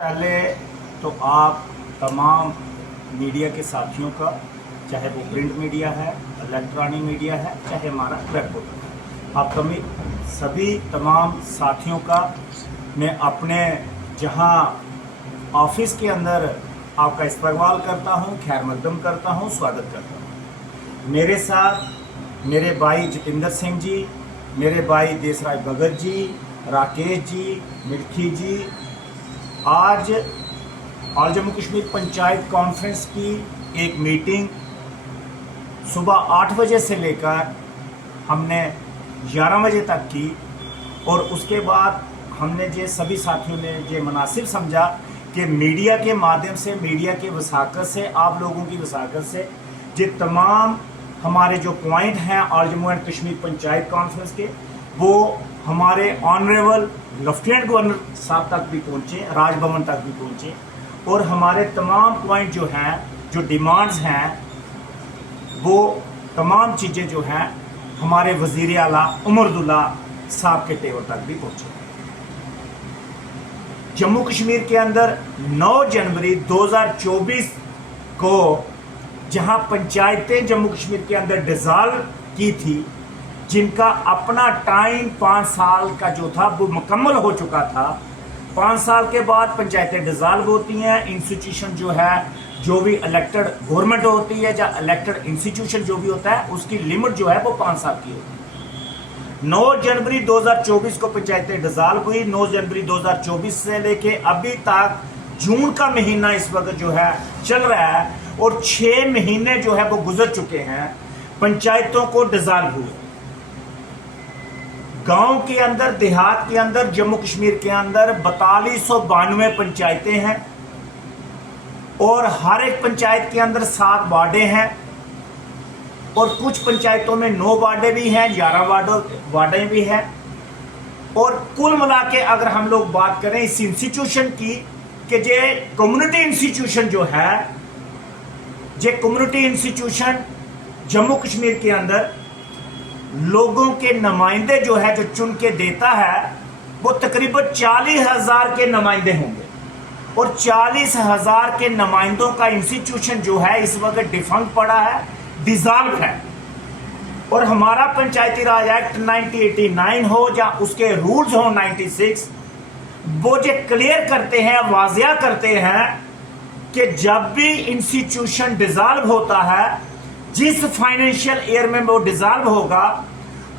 पहले तो आप तमाम मीडिया के साथियों का, चाहे वो प्रिंट मीडिया है, इलेक्ट्रॉनिक मीडिया है, चाहे हमारा वेब पोर्टल है, आप सभी तमाम साथियों का मैं अपने जहां ऑफिस के अंदर आपका इस्तकबाल करता हूं, खैर मकदम करता हूं, स्वागत करता हूं। मेरे साथ मेरे भाई जितेंद्र सिंह जी, मेरे भाई देसराय भगत जी, राकेश जी, मिल्खी जी, आज ऑल जम्मू कश्मीर पंचायत कॉन्फ्रेंस की एक मीटिंग सुबह 8 बजे से लेकर हमने 11 बजे तक की और उसके बाद हमने जो सभी साथियों ने ये मुनासिब समझा कि मीडिया के माध्यम से, मीडिया के वसाकत से, आप लोगों की वसाकत से ये तमाम हमारे जो पॉइंट हैं all Jammu and Kashmir panchayat conference के, वो हमारे ऑनरेबल लेफ्टिनेंट गवर्नर साहब तक भी पहुँचे, राजभवन तक भी पहुँचे और हमारे तमाम पॉइंट जो हैं, जो डिमांड्स हैं, वो तमाम चीज़ें जो हैं हमारे वज़ीर आला उमर अब्दुल्ला साहब के टेबल तक भी पहुँचे। जम्मू कश्मीर के अंदर 9 जनवरी 2024 को जहां पंचायतें जम्मू कश्मीर के अंदर डिसॉल्व की थी, जिनका अपना टाइम 5 साल का जो था वो मुकम्मल हो चुका था। 5 साल के बाद पंचायतें डिसॉल्व होती हैं। इंस्टीट्यूशन जो है, जो भी इलेक्टेड गवर्नमेंट होती है या इलेक्टेड इंस्टीट्यूशन जो भी होता है, उसकी लिमिट जो है वो 5 साल की होती है। 9 जनवरी 2024 को पंचायतें डिसॉल्व हुई। 9 जनवरी 2024 से लेके अभी तक जून का महीना इस वक्त जो है चल रहा है और 6 महीने जो है वो गुजर चुके हैं पंचायतों को डिसॉल्व हुए। गांव के अंदर, देहात के अंदर, जम्मू कश्मीर के अंदर 4292 पंचायतें हैं और हर एक पंचायत के अंदर 7 वार्डे हैं और कुछ पंचायतों में 9 वार्डे भी हैं, 11 वार्डे भी हैं। और कुल मिला के अगर हम लोग बात करें इस इंस्टीट्यूशन की, कि जे कम्युनिटी इंस्टीट्यूशन जो है, जे कम्युनिटी इंस्टीट्यूशन जम्मू कश्मीर के अंदर लोगों के नुमाइंदे जो है, जो चुन के देता है, वो तकरीबन 40,000 के नुमाइंदे होंगे और 40,000 के नुमाइंदों का इंस्टीट्यूशन जो है इस वक्त डिफंक्ट पड़ा है, डिसॉल्व है। और हमारा पंचायती राज एक्ट 1989 हो या उसके रूल्स हो 96, वो जो क्लियर करते हैं, वाजिया करते हैं कि जब भी इंस्टीट्यूशन डिसॉल्व होता है, जिस फाइनेंशियल ईयर में वो डिसॉल्व होगा,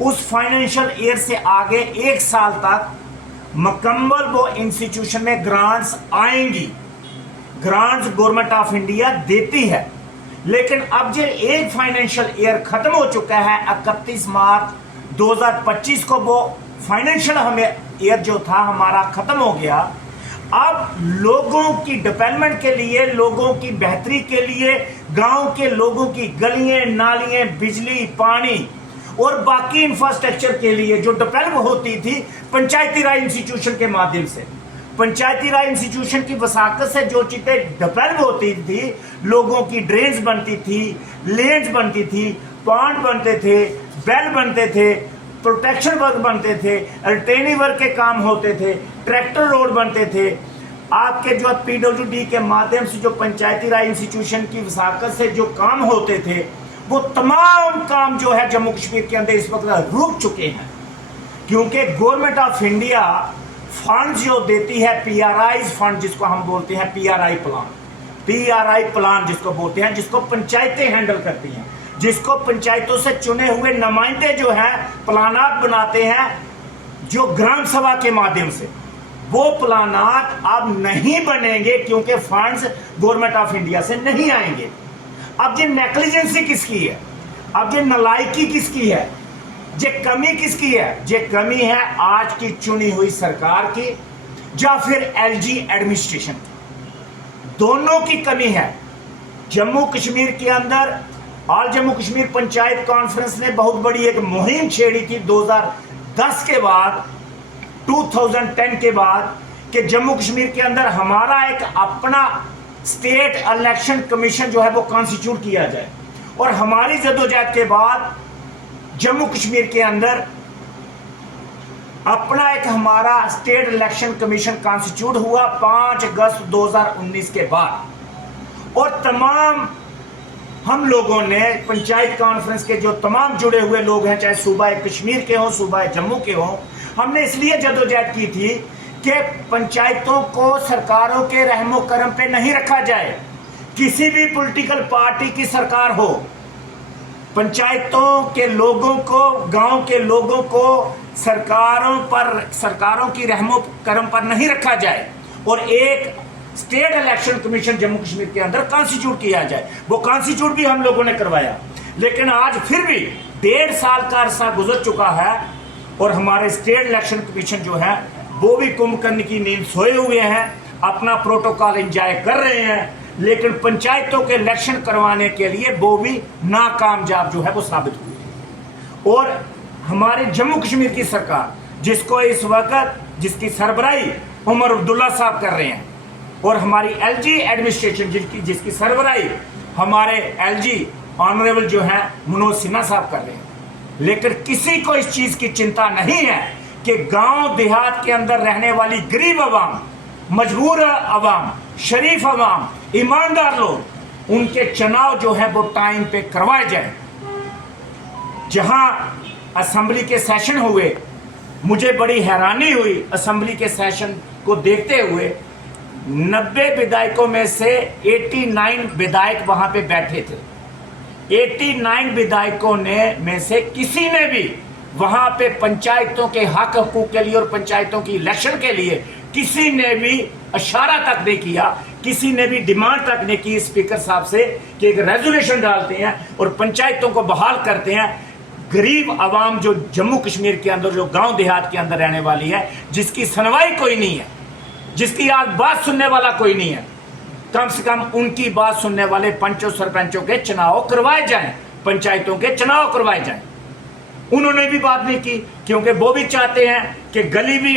उस फाइनेंशियल ईयर से आगे 1 साल तक मुकम्मल वो इंस्टीट्यूशन में ग्रांट्स आएंगी। ग्रांट्स गवर्नमेंट ऑफ इंडिया देती है। लेकिन अब जो एक फाइनेंशियल ईयर खत्म हो चुका है, 31 मार्च 2025 को वो फाइनेंशियल हमें ईयर जो था हमारा खत्म हो गया। अब लोगों की डेवलपमेंट के लिए, लोगों की बेहतरी के लिए, गांव के लोगों की गलियां, नालियां, बिजली, पानी और बाकी इंफ्रास्ट्रक्चर के लिए जो डेवलप होती थी पंचायती राज इंस्टीट्यूशन के माध्यम से, पंचायती राज इंस्टीट्यूशन की वसाकत से जो चीजें डेवलप होती थी, लोगों की ड्रेन्स बनती थी, लेन्स बनती थी, पॉन्ड बनते थे, वेल बनते थे, प्रोटेक्शन वर्क बनते थे, रिटेनिंग वर्क के काम होते थे, ट्रैक्टर रोड बनते थे। आपके जो पीडब्ल्यूडी के माध्यम से जो पंचायती राज इंस्टीट्यूशन की वसाकत से जो काम होते थे, वो तमाम काम जो है जम्मू कश्मीर के अंदर इस वक्त रुक चुके हैं, क्योंकि गवर्नमेंट ऑफ इंडिया फंड जो देती है, पीआरआई फंड जिसको हम बोलते हैं, पीआरआई प्लान जिसको बोलते हैं, जिसको पंचायतें हैंडल करती हैं, जिसको पंचायतों से चुने हुए नुमाइंदे जो हैं प्लानात बनाते हैं, जो ग्राम सभा के माध्यम से, वो प्लानात अब नहीं बनेंगे क्योंकि फंड्स गवर्नमेंट ऑफ इंडिया से नहीं आएंगे। अब ये नेग्लिजेंसी किसकी है? अब ये नालायकी किसकी है? ये कमी किसकी है? ये कमी है आज की चुनी हुई सरकार की या फिर एलजी एडमिनिस्ट्रेशन की। दोनों की कमी है। जम्मू कश्मीर के अंदर ऑल जम्मू कश्मीर पंचायत कॉन्फ्रेंस ने बहुत बड़ी एक मुहिम छेड़ी थी 2010 के बाद, 2010 के बाद, कि जम्मू कश्मीर के अंदर हमारा एक अपना स्टेट इलेक्शन कमीशन जो है वो कॉन्स्टिट्यूट किया जाए। और हमारी जद्दोजहद के बाद जम्मू कश्मीर के अंदर अपना एक हमारा स्टेट इलेक्शन कमीशन कॉन्स्टिट्यूट हुआ 5 अगस्त 2019 के बाद, और तमाम हम लोगों ने पंचायत कॉन्फ्रेंस के जो तमाम जुड़े हुए लोग हैं, चाहे सूबा कश्मीर के हों, सूबा जम्मू के हों, हमने इसलिए जदोजहद की थी कि पंचायतों को सरकारों के रहमो करम पे नहीं रखा जाए। किसी भी पॉलिटिकल पार्टी की सरकार हो, पंचायतों के लोगों को, गांव के लोगों को सरकारों की रहमो करम पर नहीं रखा जाए, और एक state election commission Jammu Kashmir के अंदर कॉन्स्टिट्यूट किया जाए। वो कॉन्स्टिट्यूट भी हम लोगों ने करवाया, लेकिन आज फिर भी 1.5 साल का अरसा गुजर चुका है और हमारे स्टेट इलेक्शन कमीशन जो है वो भी कुंभकर्ण की नींद सोए हुए हैं, अपना प्रोटोकॉल एंजॉय कर रहे हैं, लेकिन पंचायतों के इलेक्शन करवाने के लिए वो भी नाकामयाब जो है वो साबित हुई। और हमारे जम्मू कश्मीर की सरकार, जिसको इस वक्त जिसकी सरबराही उमर अब्दुल्ला साहब कर रहे हैं, और हमारी एलजी एडमिनिस्ट्रेशन जिसकी सरबराही हमारे एलजी ऑनरेबल जो है मनोज सिन्हा साहब कर रहे हैं, लेकिन किसी को इस चीज की चिंता नहीं है कि गांव देहात के अंदर रहने वाली गरीब अवाम, मजबूर अवाम, शरीफ अवाम, ईमानदार लोग, उनके चुनाव जो है वो टाइम पे करवाए जाए। जहां असेंबली के सेशन हुए, मुझे बड़ी हैरानी हुई असेंबली के सेशन को देखते हुए। 90 विधायकों में से 89 विधायक वहां पे बैठे थे। 89 विधायकों में से किसी ने भी वहां पे पंचायतों के हक हकूक के लिए और पंचायतों की इलेक्शन के लिए किसी ने भी इशारा तक नहीं किया, किसी ने भी डिमांड तक नहीं की स्पीकर साहब से कि एक रेजोल्यूशन डालते हैं और पंचायतों को बहाल करते हैं। गरीब आवाम जो जम्मू कश्मीर के अंदर, जो गांव देहात के अंदर रहने वाली है, जिसकी सुनवाई कोई नहीं है, जिसकी आज बात सुनने वाला कोई नहीं है, कम से कम उनकी बात सुनने वाले पंचों सरपंचों के चुनाव करवाए जाएं, पंचायतों के चुनाव करवाए जाएं। उन्होंने भी बात नहीं की, क्योंकि वो भी चाहते हैं कि गली भी